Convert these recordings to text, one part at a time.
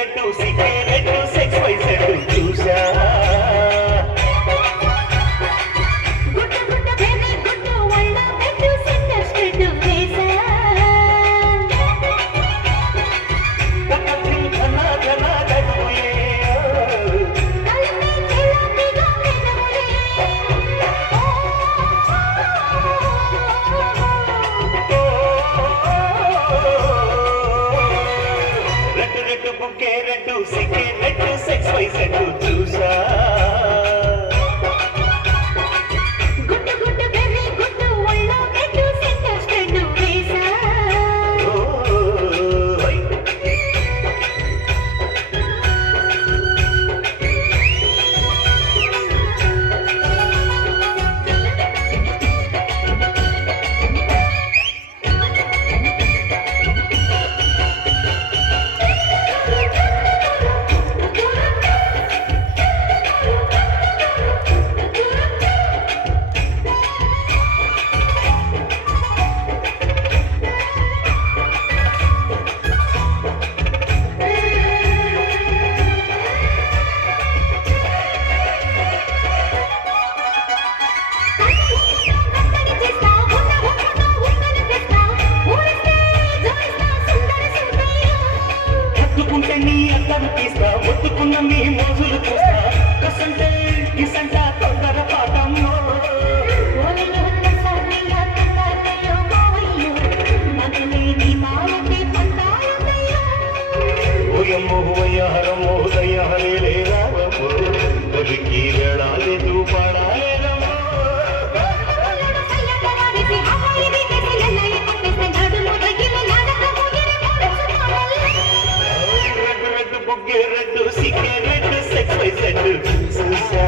red సికే red సెక్స్ వై సెడ్డు చూసా బుకే రెడ్డు సికే రెడ్డు సెక్స్ వై సెడ్డు చూసా నీ అందరు తీస్తా ఒత్తుకున్న మీ మోజులు చూస్తా కసంటే కిసంట తొందర పాఠంలో ఓయమ్మో ఓయ్యారమ్మో దయ్యాలే రావమ్మో దొరికి వేళాలేదు పాడాలేరమ్మో బుకే రెడ్డు సికే రెడ్డు సెక్స్ వై సెడ్డు చూసా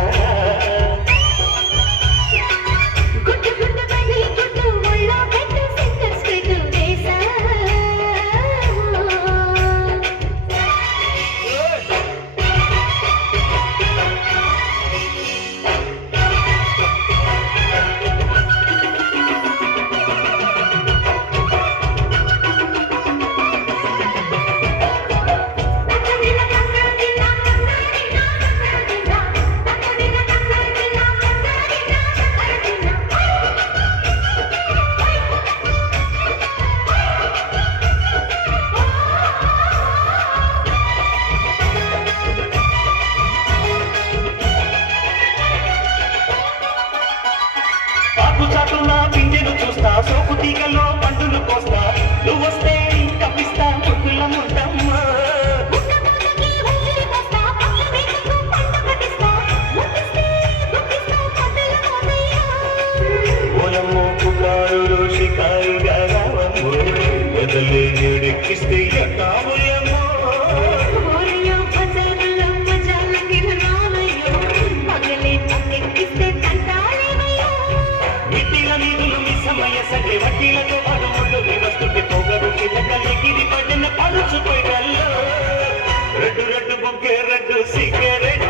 చాటున పింజెను చూస్తా సోపు తీగల్లో పండులు కోస్తా నువ్వు వస్తే కప్పిస్తా ముద్దుల ముద్దమ్మా ఓలమ్మో పుకారులు షికారుగా రావమ్మో వదలే ఎడెక్కిస్తే ఎట్టావులేమో సగే వడ్డీలతో అడుగులు వస్తుంటే పొగరు కిందకి పడిన పడుచుపోయి రెడ్డు రెడ్డు బుకే రెడ్డు సికే రెడ్డు